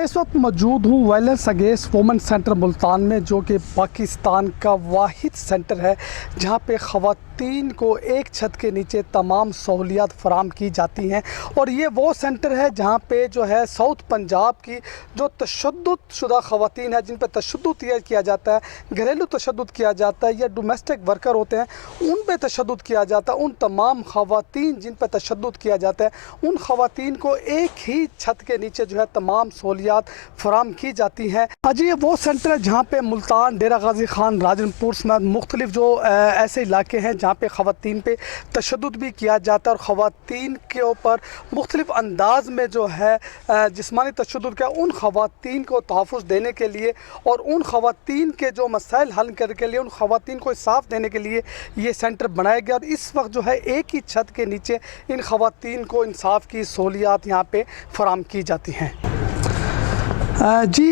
मैं इस वक्त मौजूद हूँ violence against women centre Multan में, जो कि पाकिस्तान का वाहिद सेंटर है जहाँ पे ख़वातीन को एक छत के नीचे तमाम सहूलियात फराम की जाती हैं। और ये वो सेंटर है जहाँ पे जो है साउथ पंजाब की जो तशद्दुद शुदा ख़वातीन है, जिन पर तशद्दुद किया जाता है, घरेलू तशद्दुद किया जाता है या डोमेस्टिक वर्कर होते हैं उन पर तशद्दुद किया जाता है, उन तमाम ख़वातीन जिन पर तशद्दुद किया जाता है उन ख़वातीन को एक ही छत के नीचे जो है तमाम सहूलियात फराम की जाती हैं। आज ये वो सेंटर है जहाँ पे मुल्तान, डेरा गाजी खान, राजनपुर समेत मुख्तलिफ जो ऐसे इलाके हैं जहाँ पे ख़वातीन पे तशद्दुद भी किया जाता है और ख़वातीन के ऊपर मुख्तलिफ अंदाज में जो है जिस्मानी तशद्दुद का उन ख़वातीन को तहफ़्फ़ुज़ देने के लिए और उन ख़वातीन के जो मसाइल हल करने के लिए, उन ख़वातीन को इंसाफ देने के लिए ये सेंटर बनाया गया। और इस वक्त जो है एक ही छत के नीचे इन ख़वातीन को इंसाफ की सहूलियात यहाँ पे फराम की जाती हैं। जी,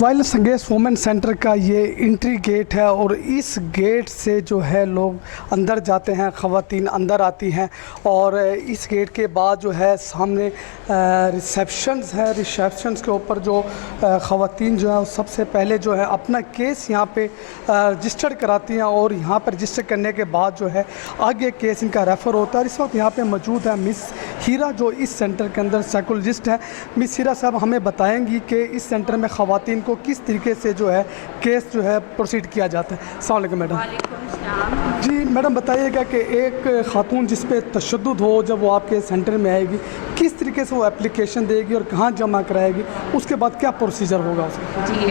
वायलेंस अगेंस्ट वुमेन सेंटर का ये एंट्री गेट है और इस गेट से जो है लोग अंदर जाते हैं, ख़वातीन अंदर आती हैं और इस गेट के बाद जो है सामने रिसेप्शंस है। रिसेप्शंस के ऊपर जो ख़वातीन जो है सबसे पहले जो है अपना केस यहाँ पे रजिस्टर कराती हैं और यहाँ पर रजिस्टर करने के बाद जो है आगे केस इनका रेफ़र होता है। इस वक्त यहाँ पे मौजूद है मिस हीरा, जो इस सेंटर के अंदर साइकोलॉजिस्ट हैं। मिस हीरा साहब हमें बताएंगी कि इस सेंटर में ख़वातीन को किस तरीके से जो है केस जो है प्रोसीड किया जाता है। अस्सलाम वालेकुम मैडम। जी मैडम, बताइएगा कि एक ख़ातून जिस पे तशद्दुद हो जब वो आपके सेंटर में आएगी, किस तरीके से वो एप्लीकेशन देगी और कहाँ जमा कराएगी, उसके बाद क्या प्रोसीजर होगा उसका? जी,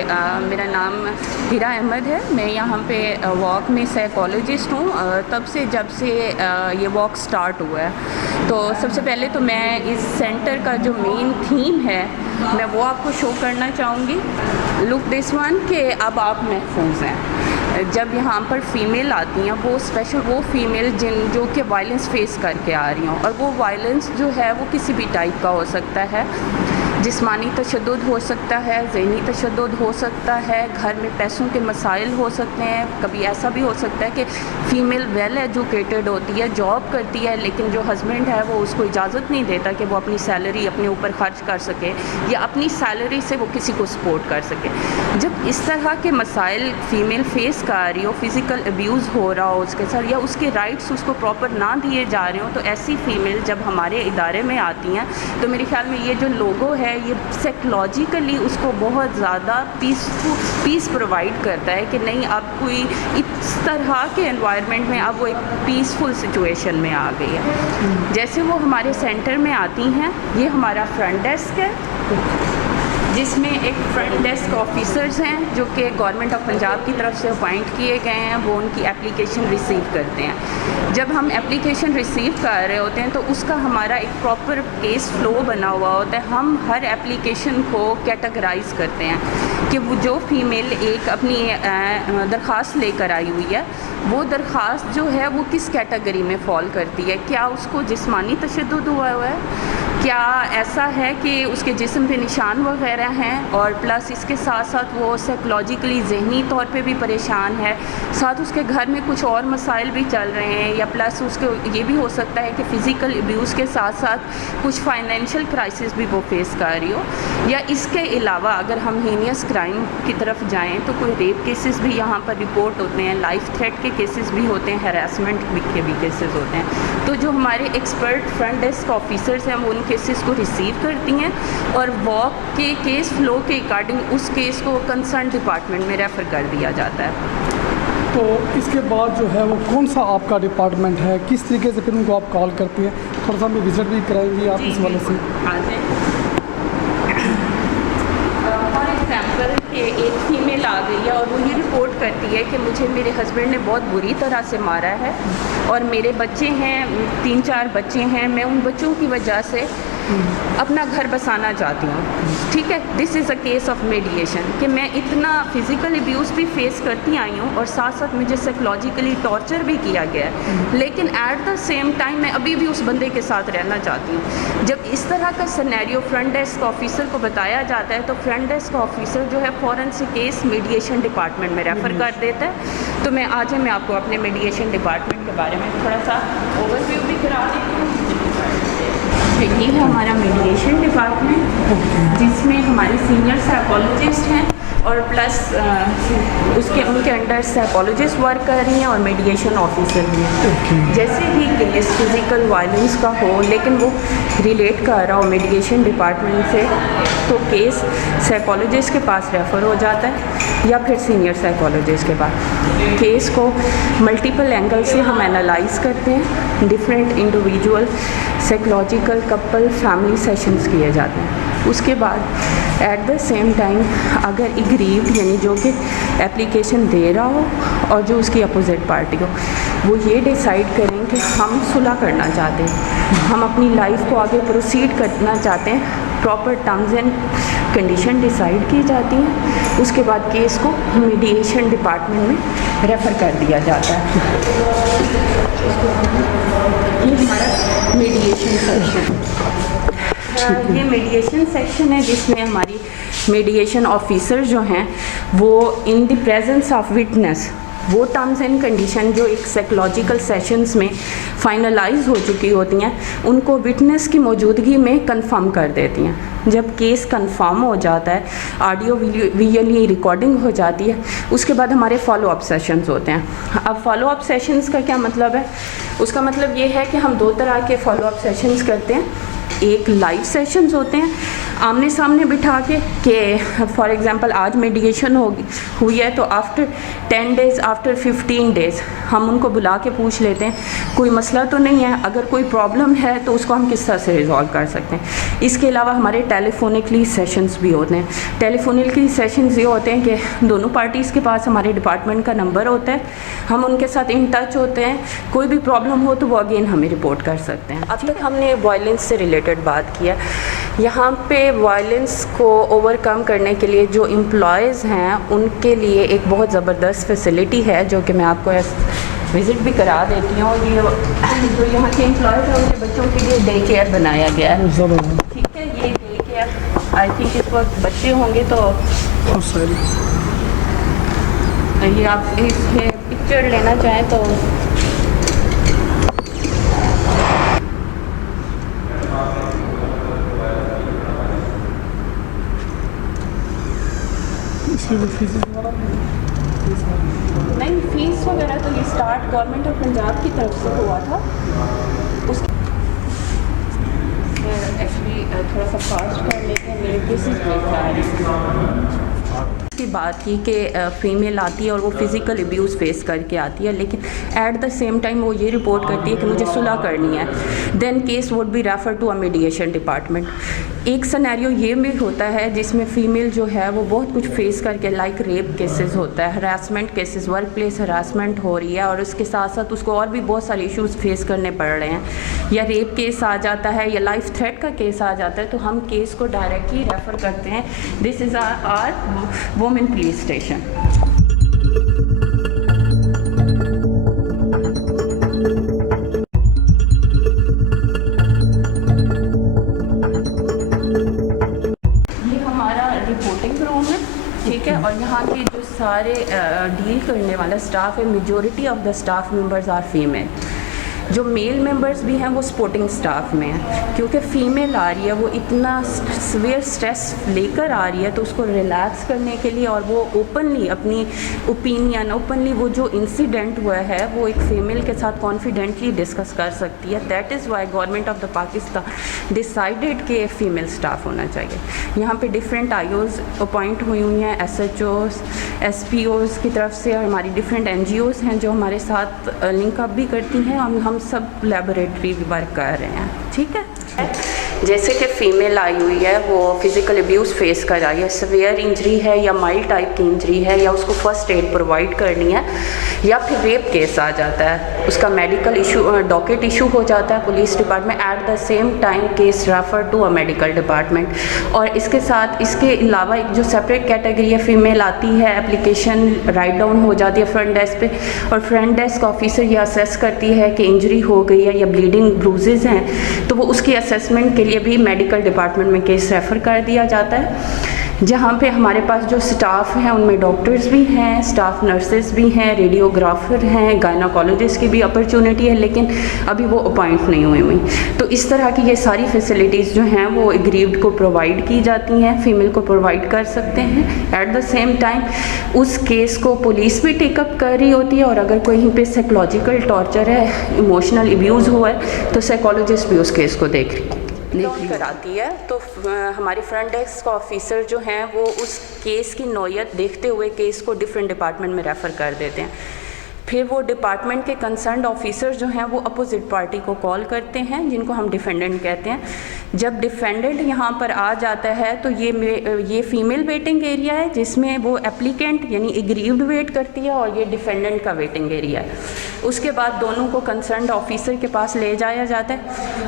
मेरा नाम हीरा अहमद है। मैं यहाँ पे वॉक में साइकोलॉजिस्ट हूँ तब से जब से ये वॉक स्टार्ट हुआ है। तो सबसे पहले तो मैं इस सेंटर का जो मेन थीम है मैं वो आपको शो करना चाहूँगी। लुक दिस वन कि अब आप महफूज हैं। जब यहाँ पर फ़ीमेल आती हैं, वो स्पेशल वो फ़ीमेल जो कि वायलेंस फेस करके आ रही हों, और वो वायलेंस जो है वो किसी भी टाइप का हो सकता है। जिस्मानी तशद्दुद हो सकता है, ज़हनी तशद्दुद हो सकता है, घर में पैसों के मसाइल हो सकते हैं। कभी ऐसा भी हो सकता है कि फ़ीमेल वेल एजुकेटेड होती है, जॉब करती है, लेकिन जो हस्बैंड है वो उसको इजाज़त नहीं देता कि वो अपनी सैलरी अपने ऊपर ख़र्च कर सके या अपनी सैलरी से वो किसी को सपोर्ट कर सके। जब इस तरह के मसाइल फ़ीमेल फेस कर रही हो, फ़िज़िकल अब्यूज़ हो रहा हो उसके साथ, या उसके राइट्स उसको प्रॉपर ना दिए जा रहे हो, तो ऐसी फ़ीमेल जब हमारे इदारे में आती हैं तो मेरे ख़्याल में ये जो लोगो है ये साइकोलॉजिकली उसको बहुत ज़्यादा पीस प्रोवाइड करता है कि नहीं, अब कोई इस तरह के एनवायरनमेंट में अब वो एक पीसफुल सिचुएशन में आ गई है। जैसे वो हमारे सेंटर में आती हैं, ये हमारा फ्रंट डेस्क है जिसमें एक फ्रंट डेस्क ऑफिसर्स हैं जो कि गवर्नमेंट ऑफ पंजाब की तरफ से अपॉइंट किए गए हैं। वो उनकी एप्लीकेशन रिसीव करते हैं। जब हम एप्लीकेशन रिसीव कर रहे होते हैं तो उसका हमारा एक प्रॉपर केस फ्लो बना हुआ होता है। हम हर एप्लीकेशन को कैटेगराइज करते हैं कि वो जो फीमेल एक अपनी दरख्वास्त लेकर आई हुई है, वो दरख्वास्त जो है वो किस कैटेगरी में फॉल करती है। क्या उसको जिस्मानी तशद्दुद हुआ है, क्या ऐसा है कि उसके जिस्म पे निशान वगैरह हैं, और प्लस इसके साथ साथ वो साइकोलॉजिकली ज़हनी तौर पे भी परेशान है, साथ उसके घर में कुछ और मसाइल भी चल रहे हैं, या प्लस उसको ये भी हो सकता है कि फ़िज़िकल अब्यूज़ के साथ साथ कुछ फाइनेंशियल क्राइसिस भी वो फेस कर रही हो। या इसके अलावा अगर हम हीनियस क्राइम की तरफ जाएँ तो कोई रेप केसेस भी यहाँ पर रिपोर्ट होते हैं, लाइफ थ्रेट के केसेस भी होते हैं, हैरेसमेंट के भी केसेस होते हैं। तो जो हमारे एक्सपर्ट फ्रंट डेस्क ऑफिसर्स हैं वो उन केसेस को रिसीव करती हैं और वॉक के केस फ्लो के अकॉर्डिंग उस केस को कंसर्न डिपार्टमेंट में रेफ़र कर दिया जाता है। तो इसके बाद जो है वो कौन सा आपका डिपार्टमेंट है, किस तरीके से फिर उनको आप कॉल करती हैं, थोड़ा सा हमें विज़िट भी कराएंगी आप इस वाले से? हाँ जी। फॉर एग्जाम्पल कि एक फीमेल आ गई है और वो ये रिपोर्ट करती है कि मुझे मेरे हस्बैंड ने बहुत बुरी तरह से मारा है और मेरे बच्चे हैं, 3-4 बच्चे हैं, मैं उन बच्चों की वजह से अपना घर बसाना चाहती हूँ। ठीक है, this is a case of mediation कि मैं इतना फिज़िकल अब्यूज़ भी फेस करती आई हूँ और साथ साथ मुझे साइकोलॉजिकली टॉर्चर भी किया गया है, लेकिन एट द सेम टाइम मैं अभी भी उस बंदे के साथ रहना चाहती हूँ। जब इस तरह का सिनेरियो फ्रंट डेस्क ऑफिसर को बताया जाता है तो फ्रंट डेस्क ऑफिसर जो है फ़ौरन से केस मीडिएशन डिपार्टमेंट में रेफ़र कर देता है। तो मैं आज मैं आपको अपने मीडिएशन डिपार्टमेंट के बारे में थोड़ा सा ओवरव्यू भी करा देती हूँ। ये है हमारा मीडिएशन डिपार्टमेंट, जिसमें हमारे सीनियर साइकोलॉजिस्ट हैं और प्लस उसके उनके अंडर साइकोलॉजिस्ट वर्क कर रही हैं और मीडिएशन ऑफिसर भी हैं। जैसे भी केस फिज़िकल वायलेंस का हो लेकिन वो रिलेट कर रहा हो मीडिएशन डिपार्टमेंट से, तो केस साइकोलॉजिस्ट के पास रेफ़र हो जाता है या फिर सीनियर साइकोलॉजिस्ट के पास। केस को मल्टीपल एंगल से हम एनालाइज करते हैं, different individual psychological couple family sessions किए जाते हैं। उसके बाद एट द सेम टाइम अगर एग्रीव्ड यानी जो कि एप्लीकेशन दे रहा हो और जो उसकी अपोजिट पार्टी हो, वो ये डिसाइड करें कि हम सुलह करना चाहते हैं, हम अपनी लाइफ को आगे प्रोसीड करना चाहते हैं, proper terms and condition decide की जाती हैं। उसके बाद केस को मीडिएशन डिपार्टमेंट में रेफ़र कर दिया जाता है। ये हमारा मीडिएशन सेक्शन, ये मीडिएशन सेक्शन है जिसमें हमारी मीडिएशन ऑफिसर जो हैं वो in the presence of witness वो टर्म्स एंड कंडीशन जो एक साइकोलॉजिकल सेशंस में फाइनलाइज हो चुकी होती हैं उनको विटनेस की मौजूदगी में कंफर्म कर देती हैं। जब केस कंफर्म हो जाता है, ऑडियो विजुअली रिकॉर्डिंग हो जाती है, उसके बाद हमारे फॉलो अप सेशंस होते हैं। अब फॉलो अप सेशंस का क्या मतलब है? उसका मतलब ये है कि हम दो तरह के फॉलो अप सेशंस करते हैं। एक लाइव सेशंस होते हैं आमने सामने बिठा के फॉर एग्ज़ाम्पल आज मेडिएशन हुई है तो आफ्टर 10 डेज़ आफ्टर 15 डेज़ हम उनको बुला के पूछ लेते हैं कोई मसला तो नहीं है, अगर कोई प्रॉब्लम है तो उसको हम किस तरह से रिजॉल्व कर सकते हैं। इसके अलावा हमारे टेलीफोनिकली सेशंस भी होते हैं। टेलीफोनिकली सेशंस ये होते हैं कि दोनों पार्टीज़ के पास हमारे डिपार्टमेंट का नंबर होता है, हम उनके साथ इन टच होते हैं, कोई भी प्रॉब्लम हो तो वो अगेन हमें रिपोर्ट कर सकते हैं। अब तक हमने वायलेंस से रिलेटेड बात किया। यहाँ पे वायलेंस को ओवरकम करने के लिए जो एम्प्लॉयज़ हैं उनके लिए एक बहुत ज़बरदस्त फैसिलिटी है जो कि मैं आपको विज़िट भी करा देती हूँ। ये जो यहाँ के एम्प्लॉयज़ हैं उनके बच्चों के लिए डे केयर बनाया गया है। ठीक है, ये डे केयर आई थिंक इस वक्त बच्चे होंगे तो बहुत सारी, ये आप इसमें पिक्चर लेना चाहें तो नहीं, फीस वगैरह तो ये स्टार्ट गवर्नमेंट ऑफ पंजाब की तरफ से हुआ था। उस एक्चुअली थोड़ा सा फास्ट कर लेते हैं, मेरे केसेस बहुत आ रहे हैं। की बात की कि फ़ीमेल आती है और वो फ़िज़िकल अब्यूज़ फेस करके आती है, लेकिन एट द सेम टाइम वो ये रिपोर्ट करती है कि मुझे सुलह करनी है, then case would be refer to a mediation department. एक सिनेरियो ये भी होता है जिसमें फ़ीमेल जो है वो बहुत कुछ फेस करके, लाइक रेप केसेस होता है, harassment cases, work place harassment हो रही है और उसके साथ साथ उसको और भी बहुत सारे इश्यूज़ फेस करने पड़ रहे हैं, या रेप केस आ जाता है या लाइफ थ्रेट का केस आ जाता है, तो हम केस को डायरेक्टली रेफ़र करते हैं। This is our women police station. ठीक है, और यहाँ के जो सारे डील करने वाला स्टाफ है, majority of the staff members are female. जो मेल मेंबर्स भी हैं वो सपोर्टिंग स्टाफ में हैं, क्योंकि फ़ीमेल आ रही है वो इतना सीवियर स्ट्रेस लेकर आ रही है, तो उसको रिलैक्स करने के लिए और वो ओपनली अपनी ओपिनियन, ओपनली वो जो इंसिडेंट हुआ है वो एक फ़ीमेल के साथ कॉन्फिडेंटली डिस्कस कर सकती है। That is why government of the Pakistan decided कि फीमेल स्टाफ होना चाहिए। यहाँ पे डिफरेंट IOs अपॉइंट हुई हैं, SHOs, SPOs की तरफ से, और हमारी डिफरेंट NGOs हैं जो हमारे साथ लिंकअप भी करती हैं, और हम सब लेबोरेटरी भी वर्क कर रहे हैं। ठीक है, जैसे कि फ़ीमेल आई हुई है वो फिज़िकल अब्यूज़ फेस कर रही है, सीवियर इंजरी है या माइल्ड टाइप की इंजरी है, या उसको फ़र्स्ट एड प्रोवाइड करनी है, या फिर रेप केस आ जाता है, उसका मेडिकल इशू, डॉकेट इशू हो जाता है police department, at the same time case refer to a medical department. और इसके साथ इसके अलावा एक जो सेपरेट कैटेगरी है, फ़ीमेल आती है, एप्लीकेशन राइट डाउन हो जाती है फ्रंट डेस्क पे, और फ्रंट डेस्क ऑफिसर ये असेस करती है कि इंजरी हो गई है या ब्लीडिंग ब्रूजेज़ हैं, तो वो उसकी असेसमेंट के लिए भी मेडिकल डिपार्टमेंट में केस रेफ़र कर दिया जाता है। जहाँ पे हमारे पास जो स्टाफ हैं उनमें डॉक्टर्स भी हैं, स्टाफ नर्सेस भी हैं, रेडियोग्राफर हैं, गायनाकोलॉजिस्ट की भी अपॉर्चुनिटी है, लेकिन अभी वो अपॉइंट नहीं हुई। तो इस तरह की ये सारी फैसिलिटीज़ जो हैं वो एग्रीव्ड को प्रोवाइड की जाती हैं, फीमेल को प्रोवाइड कर सकते हैं। एट द सेम टाइम उस केस को पुलिस भी टेकअप कर रही होती है, और अगर कहीं पे साइकोलॉजिकल टॉर्चर है, इमोशनल अब्यूज़ हुआ है, तो साइकोलॉजिस्ट भी उस केस को देख कराती है। तो हमारी फ्रंट डेस्क ऑफिसर जो हैं वो उस केस की नौयत देखते हुए केस को डिफरेंट डिपार्टमेंट में रेफ़र कर देते हैं। फिर वो डिपार्टमेंट के कंसर्न्ड ऑफिसर जो हैं वो अपोजिट पार्टी को कॉल करते हैं, जिनको हम डिफेंडेंट कहते हैं। जब डिफेंडेंट यहाँ पर आ जाता है तो ये फीमेल वेटिंग एरिया है, जिसमें वो एप्लीकेंट यानी एग्रीव्ड वेट करती है, और ये डिफेंडेंट का वेटिंग एरिया है। उसके बाद दोनों को कंसर्न्ड ऑफिसर के पास ले जाया जाता है।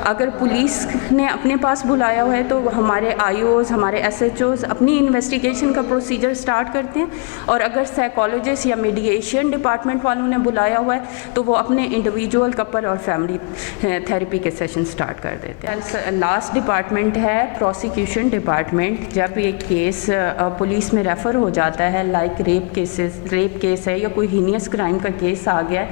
अगर पुलिस ने अपने पास बुलाया हुआ है तो हमारे IOs, हमारे SHOs अपनी इन्वेस्टिगेशन का प्रोसीजर स्टार्ट करते हैं, और अगर साइकोलॉजिस्ट या मीडिएशन डिपार्टमेंट वालों ने बुलाया हुआ है तो वो अपने इंडिविजुअल कपल और फैमिली थेरेपी के सेशन स्टार्ट कर देते हैं। लास्ट डिपार्टमेंट है प्रोसिक्यूशन डिपार्टमेंट। जब ये केस पुलिस में रेफ़र हो जाता है, लाइक रेप केस है या कोई हीनियस क्राइम का केस आ गया है,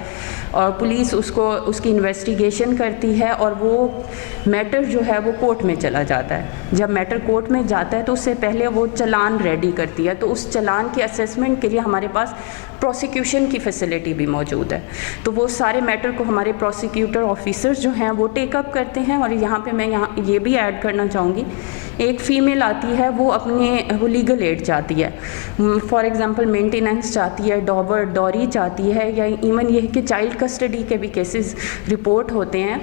और पुलिस उसकी इन्वेस्टिगेशन करती है, और वो मैटर जो है वो कोर्ट में चला जाता है। जब मैटर कोर्ट में जाता है तो उससे पहले वो चालान रेडी करती है, तो उस चालान के असेसमेंट के लिए हमारे पास प्रोसिक्यूशन की फैसिलिटी भी मौजूद है। तो वो सारे मैटर को हमारे प्रोसिक्यूटर ऑफिसर्स जो हैं वो टेकअप करते हैं। और यहाँ पे मैं ये भी ऐड करना चाहूँगी, एक फ़ीमेल आती है, वो लीगल एड चाहती है, फॉर एग्जांपल मेंटेनेंस चाहती है, डॉरी चाहती है, या इवन ये कि चाइल्ड कस्टडी के भी केसेस रिपोर्ट होते हैं।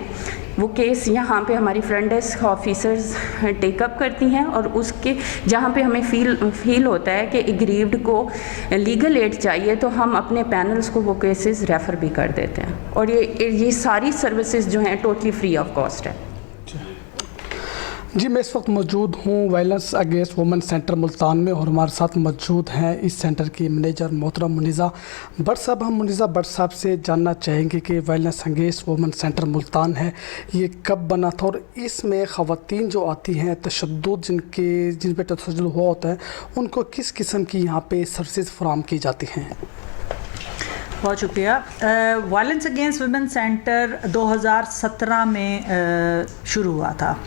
वो केस यहाँ पे हमारी फ्रंट डेस्क ऑफिसर्स टेकअप करती हैं, और उसके जहाँ पे हमें फील होता है कि एग्रीव्ड को लीगल एड चाहिए तो हम अपने पैनल्स को वो केसेस रेफ़र भी कर देते हैं। और ये सारी सर्विसेज जो हैं टोटली फ्री ऑफ कॉस्ट है। जी, मैं इस वक्त मौजूद हूँ violence against women centre Multan में, और हमारे साथ मौजूद हैं इस सेंटर की मैनेजर मोहतरम मुनीज़ा भट्ट साहब। हम मुनीज़ा भट्ट साहब से जानना चाहेंगे कि violence against women centre Multan है, ये कब बना था, और इसमें ख़वातीन जो आती हैं तशद्दुद जिन पर तशद्दुद हुआ होता है, उनको किस किस्म की यहाँ पे सर्विसेज फराहम की जाती हैं? बहुत शुक्रिया। वायलेंस अगेंस्ट वुमेन सेंटर 2017 में शुरू हुआ था,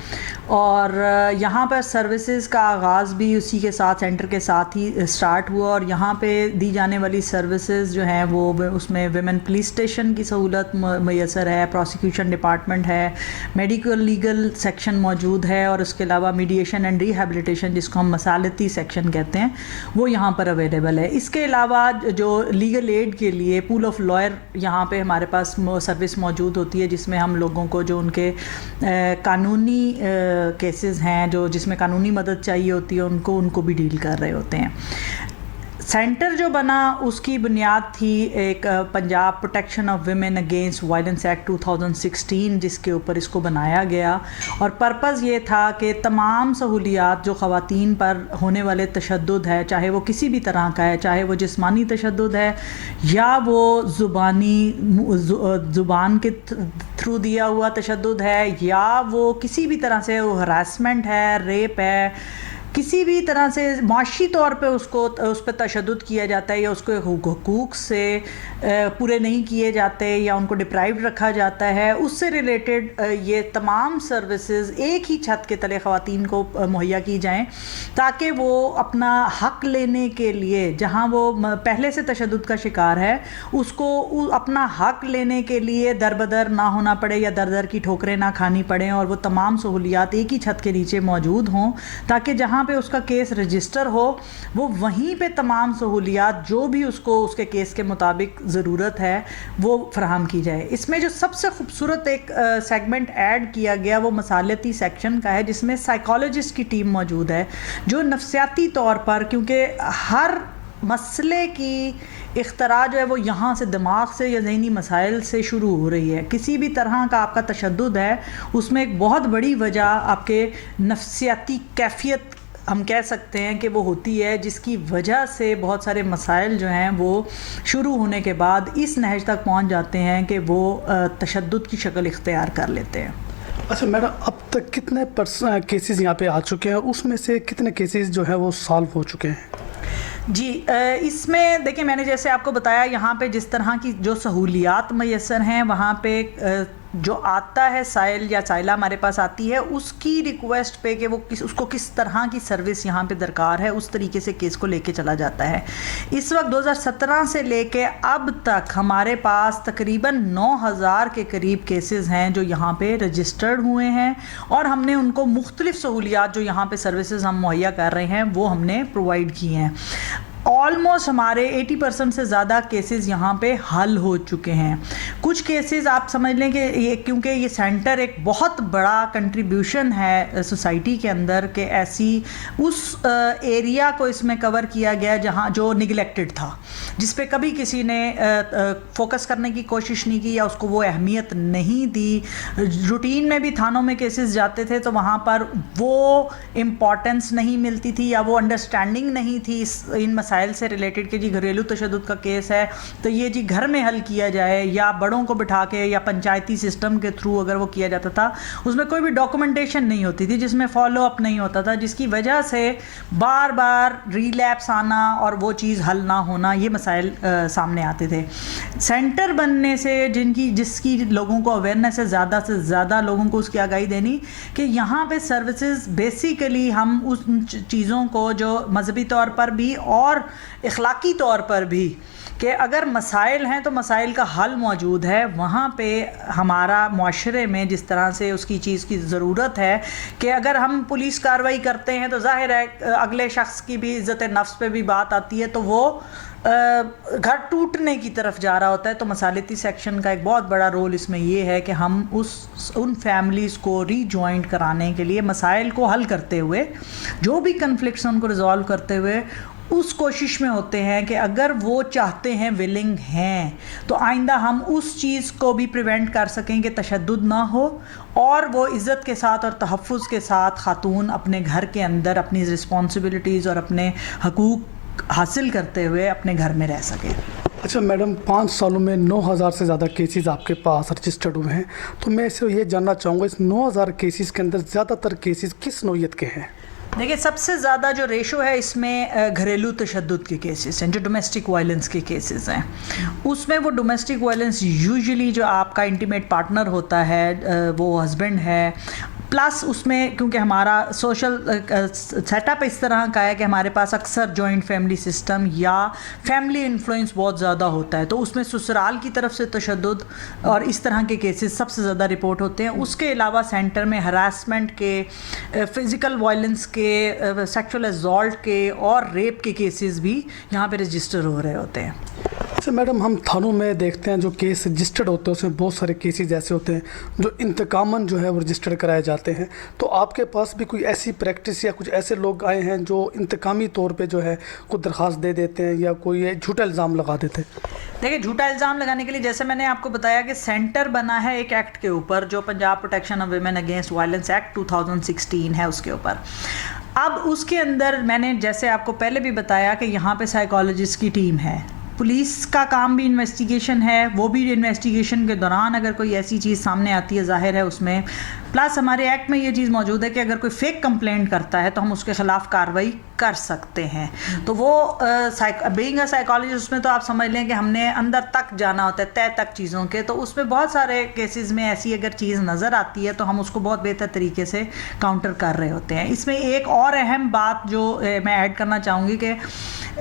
और यहाँ पर सर्विसेज का आगाज़ भी उसी के साथ, सेंटर के साथ ही स्टार्ट हुआ। और यहाँ पे दी जाने वाली सर्विसेज जो हैं वो उसमें विमेन पुलिस स्टेशन की सहूलत मैसर है, प्रोसिक्यूशन डिपार्टमेंट है, मेडिकल लीगल सेक्शन मौजूद है, और उसके अलावा मीडिएशन एंड रिहैबिलिटेशन, जिसको हम मसालती सेक्शन कहते हैं, वो यहाँ पर अवेलेबल है। इसके अलावा जो लीगल एड के लिए पूल ऑफ लॉयर यहाँ पे हमारे पास सर्विस मौजूद होती है, जिसमें हम लोगों को जो उनके कानूनी केसेस हैं, जो जिसमें कानूनी मदद चाहिए होती है, उनको भी डील कर रहे होते हैं। सेंटर जो बना उसकी बुनियाद थी एक Punjab protection of women against violence act 2016, जिसके ऊपर इसको बनाया गया। और पर्पज़ ये था कि तमाम सहूलियात जो ख़वातीन पर होने वाले तशद्दुद है, चाहे वो किसी भी तरह का है, चाहे वो जिस्मानी तशद्दुद है या वो ज़ुबान के थ्रू दिया हुआ तशद्दुद है, या वो किसी भी तरह से वो हरासमेंट है, रेप है, किसी भी तरह से माशी तौर पे उस पर तशद्दुद किया जाता है, या उसको हुकूक से पूरे नहीं किए जाते, या उनको डिप्राइव्ड रखा जाता है, उससे रिलेटेड ये तमाम सर्विसेज एक ही छत के तले ख़वातीन को मुहैया की जाएं, ताकि वो अपना हक़ लेने के लिए, जहां वो पहले से तशद्दुद का शिकार है, उसको अपना हक़ लेने के लिए दर बदर ना होना पड़े, या दर दर की ठोकरें ना खानी पड़ें, और वो तमाम सहूलियात एक ही छत के नीचे मौजूद हों, ताकि जहाँ पे उसका केस रजिस्टर हो, वो वहीं पे तमाम सहूलियात जो भी उसको उसके केस के मुताबिक ज़रूरत है वो फराहम की जाए। इसमें जो सबसे खूबसूरत एक सेगमेंट ऐड किया गया वो मसालती सेक्शन का है, जिसमें साइकोलॉजिस्ट की टीम मौजूद है, जो नफ्सियाती तौर पर, क्योंकि हर मसले की इख्तरा जो है वो यहाँ से दिमाग से या ज़हनी मसाइल से शुरू हो रही है। किसी भी तरह का आपका तशद्दुद है, उसमें एक बहुत बड़ी वजह आपके नफ्सियाती कैफियत हम कह सकते हैं कि वो होती है, जिसकी वजह से बहुत सारे मसाइल जो हैं वो शुरू होने के बाद इस नहज तक पहुंच जाते हैं कि वो तशद्दुद की शक्ल इख्तियार कर लेते हैं। अच्छा मैडम, अब तक कितने केसेस यहाँ पे आ चुके हैं, उसमें से कितने केसेस जो है वो सॉल्व हो चुके हैं? जी, इसमें देखिए, मैंने जैसे आपको बताया, यहाँ पे जिस तरह की जो सहूलियात मैसर हैं, वहाँ पे जो आता है साइल या साइला हमारे पास आती है, उसकी रिक्वेस्ट पे कि वो उसको किस तरह की सर्विस यहाँ पे दरकार है, उस तरीके से केस को लेके चला जाता है। इस वक्त 2017 से लेके अब तक हमारे पास तकरीबन 9000 के करीब केसेस हैं जो यहाँ पे रजिस्टर्ड हुए हैं, और हमने उनको मुख्तलिफ सहूलियात जो यहाँ पे सर्विसेज हम मुहैया कर रहे हैं वो हमने प्रोवाइड की हैं। ऑलमोस्ट हमारे 80% से ज़्यादा केसेस यहाँ पे हल हो चुके हैं। कुछ केसेस आप समझ लें कि ये, क्योंकि ये सेंटर एक बहुत बड़ा कंट्रीब्यूशन है सोसाइटी के अंदर, कि ऐसी उस एरिया को इसमें कवर किया गया जहाँ जो निगलेक्टेड था, जिस पे कभी किसी ने फोकस करने की कोशिश नहीं की या उसको वो अहमियत नहीं दी। रूटीन में भी थानों में केसेस जाते थे तो वहाँ पर वो इम्पॉर्टेंस नहीं मिलती थी या वो अंडरस्टैंडिंग नहीं थी इन मसाइल से रिलेटेड कि जी घरेलू तशद्दुद का केस है तो ये जी घर में हल किया जाए, या बड़ों को बिठा के या पंचायती सिस्टम के थ्रू अगर वो किया जाता था, उसमें कोई भी डॉक्यूमेंटेशन नहीं होती थी, जिसमें फॉलो अप नहीं होता था, जिसकी वजह से बार बार रिलैप्स आना और वो चीज़ हल ना होना, ये मसाइल सामने आते थे। सेंटर बनने से जिसकी लोगों को अवेयरनेस है, ज़्यादा से ज़्यादा लोगों को उसकी आगाही देनी कि यहाँ पे सर्विसेज बेसिकली हम उस चीज़ों को जो मजहबी तौर पर भी और इखलाकी तौर पर भी, कि अगर मसाइल हैं तो मसाइल का हल मौजूद है। वहाँ पे हमारा माशरे में जिस तरह से उसकी चीज़ की ज़रूरत है कि अगर हम पुलिस कार्रवाई करते हैं तो ज़ाहिर है अगले शख्स की भी इज़्ज़त नफ्स पे भी बात आती है, तो वो घर टूटने की तरफ जा रहा होता है। तो मसालती सेक्शन का एक बहुत बड़ा रोल इसमें ये है कि हम उन फैमिलीज़ को रीजॉइंट कराने के लिए, मसाइल को हल करते हुए, जो भी कन्फ्लिक्ट्स हैं उनको रिजॉल्व करते हुए उस कोशिश में होते हैं कि अगर वो चाहते हैं, विलिंग हैं, तो आइंदा हम उस चीज़ को भी प्रिवेंट कर सकें कि तशद्दुद ना हो और वो इज़्ज़त के साथ और तहफ़्फ़ुज़ के साथ खातून अपने घर के अंदर अपनी रिस्पॉन्सिबिलिटीज़ और अपने हकूक़ हासिल करते हुए अपने घर में रह सकें। अच्छा मैडम, 5 सालों में 9000 से ज़्यादा केसेस आपके पास रजिस्टर्ड हुए हैं, तो मैं इससे ये जानना चाहूँगा, इस 9000 केसेस के अंदर ज़्यादातर केसेस किस नौइयत के हैं? देखिए, सबसे ज़्यादा जो रेशो है इसमें घरेलू तशद्दुद के केसेस हैं, जो डोमेस्टिक वायलेंस के केसेस हैं। उसमें वो डोमेस्टिक वायलेंस यूजुअली जो आपका इंटीमेट पार्टनर होता है, वो हस्बैंड है, प्लस उसमें क्योंकि हमारा सोशल सेटअप इस तरह का है कि हमारे पास अक्सर जॉइंट फैमिली सिस्टम या फैमिली इन्फ्लुएंस बहुत ज़्यादा होता है, तो उसमें ससुराल की तरफ से तशद्दुद और इस तरह के केसेस सबसे ज़्यादा रिपोर्ट होते हैं। उसके अलावा सेंटर में हरासमेंट के, फ़िज़िकल वायलेंस के, सेक्सुअल असॉल्ट के और रेप के केसेस भी यहाँ पे रजिस्टर हो रहे होते हैं। अच्छा मैडम, हम थानों में देखते हैं जो केस रजिस्टर्ड होते हैं उसमें बहुत सारे केसेस ऐसे होते हैं जो इंतकामन जो है वो रजिस्टर्ड कराए जाते हैं, तो आपके पास भी कोई ऐसी प्रैक्टिस या कुछ ऐसे लोग आए हैं जो इंतकामी तौर पे जो है कोई दरख्वास्त दे देते हैं या कोई झूठा इल्ज़ाम लगा देते हैं? देखिए, झूठा इल्ज़ाम लगाने के लिए जैसे मैंने आपको बताया कि सेंटर बना है एक एक्ट के ऊपर, जो Punjab protection of women against violence act 2016 है, उसके ऊपर। अब उसके अंदर मैंने जैसे आपको पहले भी बताया कि यहाँ पे साइकोलॉजिस्ट की टीम है, पुलिस का काम भी इन्वेस्टिगेशन है, वो भी इन्वेस्टिगेशन के दौरान अगर कोई ऐसी चीज़ सामने आती है, ज़ाहिर है उसमें प्लस हमारे एक्ट में ये चीज़ मौजूद है कि अगर कोई फेक कंप्लेंट करता है तो हम उसके ख़िलाफ़ कार्रवाई कर सकते हैं। तो वो बीइंग अ साइकोलॉजिस्ट, उसमें तो आप समझ लें कि हमने अंदर तक जाना होता है, तय तक चीज़ों के, तो उसमें बहुत सारे केसेस में ऐसी अगर चीज़ नज़र आती है तो हम उसको बहुत बेहतर तरीके से काउंटर कर रहे होते हैं। इसमें एक और अहम बात जो मैं ऐड करना चाहूँगी कि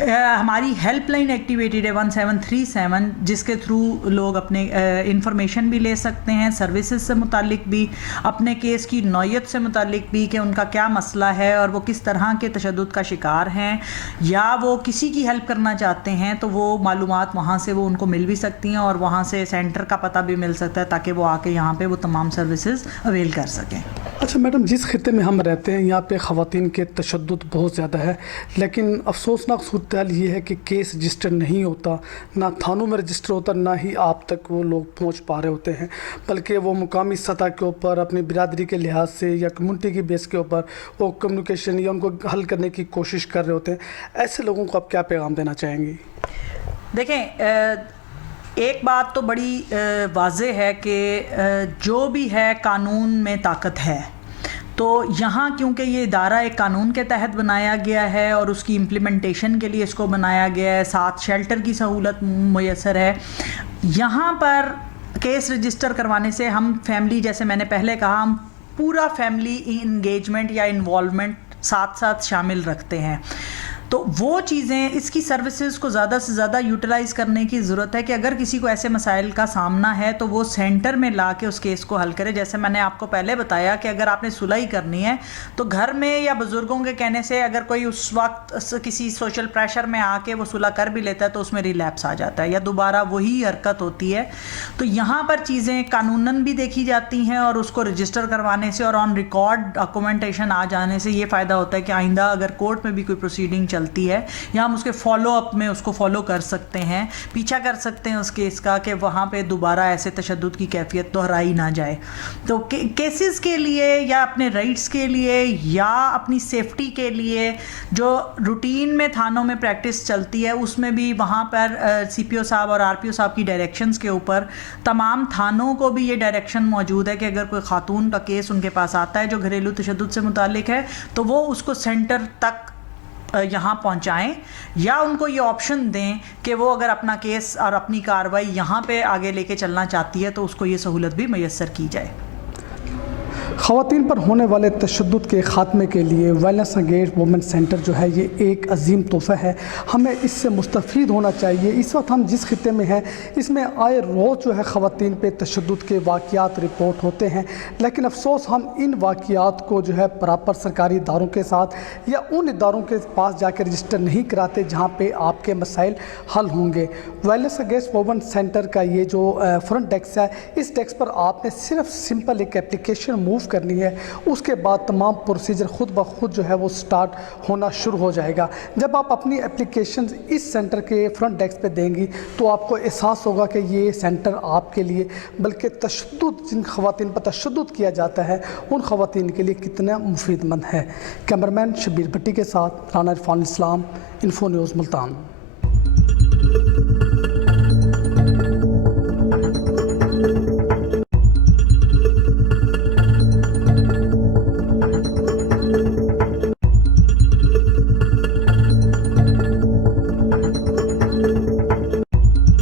हमारी हेल्पलाइन एक्टिवेटेड है 1737, जिसके थ्रू लोग अपने इंफॉर्मेशन भी ले सकते हैं, सर्विसेज से मुतालिक भी, अपने केस की नौयत से मुतालिक भी कि उनका क्या मसला है और वो किस तरह के तशद्दुद का शिकार हैं, या वो किसी की हेल्प करना चाहते हैं तो वो मालूमात वहाँ से वो उनको मिल भी सकती हैं और वहाँ से सेंटर का पता भी मिल सकता है ताकि वो आके यहाँ पे वो तमाम सर्विसेज अवेल कर सकें। अच्छा मैडम, जिस खिते में हम रहते हैं यहाँ पे ख़वातीन के तशद्दुद बहुत ज़्यादा है, लेकिन अफसोसनाक सूरत हाल ये है कि केस रजिस्टर नहीं होता, ना थानों में रजिस्टर होता, ना ही आप तक वो लोग पहुँच पा रहे होते हैं, बल्कि वो मुकामी सतह के ऊपर अपनी बिरादरी के लिहाज से या कम्युनिटी की बेस के ऊपर वो कम्युनिकेशन या उनको हल करने की कोशिश कर रहे होते हैं। ऐसे लोगों को आप क्या पैगाम देना चाहेंगी? देखें, एक बात तो बड़ी वाज़ेह है कि जो भी है कानून में ताकत है। तो यहाँ क्योंकि ये इदारा एक कानून के तहत बनाया गया है और उसकी इम्प्लीमेंटेशन के लिए इसको बनाया गया है, साथ शेल्टर की सहूलत मुयसर है। यहाँ पर केस रजिस्टर करवाने से हम फैमिली, जैसे मैंने पहले कहा, हम पूरा फैमिली इंगेजमेंट या इन्वॉल्वमेंट साथ साथ शामिल रखते हैं। तो वो चीज़ें, इसकी सर्विसेज को ज़्यादा से ज़्यादा यूटिलाइज़ करने की ज़रूरत है कि अगर किसी को ऐसे मसाइल का सामना है तो वो सेंटर में ला के उस केस को हल करे। जैसे मैंने आपको पहले बताया कि अगर आपने सुलह करनी है तो घर में या बुज़ुर्गों के कहने से अगर कोई उस वक्त किसी सोशल प्रेशर में आके वो सुलह कर भी लेता है तो उसमें रिलैप्स आ जाता है या दोबारा वही हरकत होती है। तो यहाँ पर चीज़ें कानूनन भी देखी जाती हैं और उसको रजिस्टर करवाने से और ऑन रिकॉर्ड डॉक्यूमेंटेशन आ जाने से ये फ़ायदा होता है कि आइंदा अगर कोर्ट में भी कोई प्रोसीडिंग चलती है या हम उसके फॉलो अप में उसको फॉलो कर सकते हैं, पीछा कर सकते हैं उस केस का कि वहाँ पे दोबारा ऐसे तशद्दुद की कैफियत दोहराई ना जाए। तो केसेस के लिए या अपने राइट्स के लिए या अपनी सेफ्टी के लिए जो रूटीन में थानों में प्रैक्टिस चलती है उसमें भी वहाँ पर CPO साहब और RPO साहब की डायरेक्शंस के ऊपर तमाम थानों को भी ये डायरेक्शन मौजूद है कि अगर कोई खातून का केस उनके पास आता है जो घरेलू तशद्दुद से मुतालिक है तो वो उसको सेंटर तक यहाँ पहुँचाएं या उनको ये ऑप्शन दें कि वो अगर अपना केस और अपनी कार्रवाई यहाँ पे आगे लेके चलना चाहती है तो उसको ये सहूलत भी मैसर की जाए। ख़वातीन पर होने वाले तशद्दुद के ख़ात्मे के लिए वेलनेस अगेंस्ट वुमेन सेंटर जो है ये एक अजीम तोहफ़ा है, हमें इससे मुस्तफ़ीद होना चाहिए। इस वक्त हम जिस खिते में हैं इसमें आए रोज़ जो है ख़वातीन पे तशद्दुद के वाक़यात रिपोर्ट होते हैं, लेकिन अफसोस हम इन वाक़यात को जो है प्रॉपर सरकारी इदारों के साथ या उन इदारों के पास जाकर रजिस्टर नहीं कराते जहाँ पर आपके मसाइल हल होंगे। वेलनेस अगेंस्ट वुमेन सेंटर का ये जो फ्रंट डेस्क है, इस डेस्क पर आपने सिर्फ सिंपल एक एप्लीकेशन मूव करनी है, उसके बाद तमाम प्रोसीजर खुद ब खुद जो है वो स्टार्ट होना शुरू हो जाएगा। जब आप अपनी एप्लीकेशन इस सेंटर के फ्रंट डेस्क पे देंगी तो आपको एहसास होगा कि ये सेंटर आपके लिए, बल्कि तशद्दुद जिन ख़वातीन पर तशद्दुद किया जाता है उन ख़वातीन के लिए कितना मुफीदमंद है। कैमरामैन शबीर भट्टी के साथ राना इरफान इस्लाम, इन्फो न्यूज़ मुल्तान।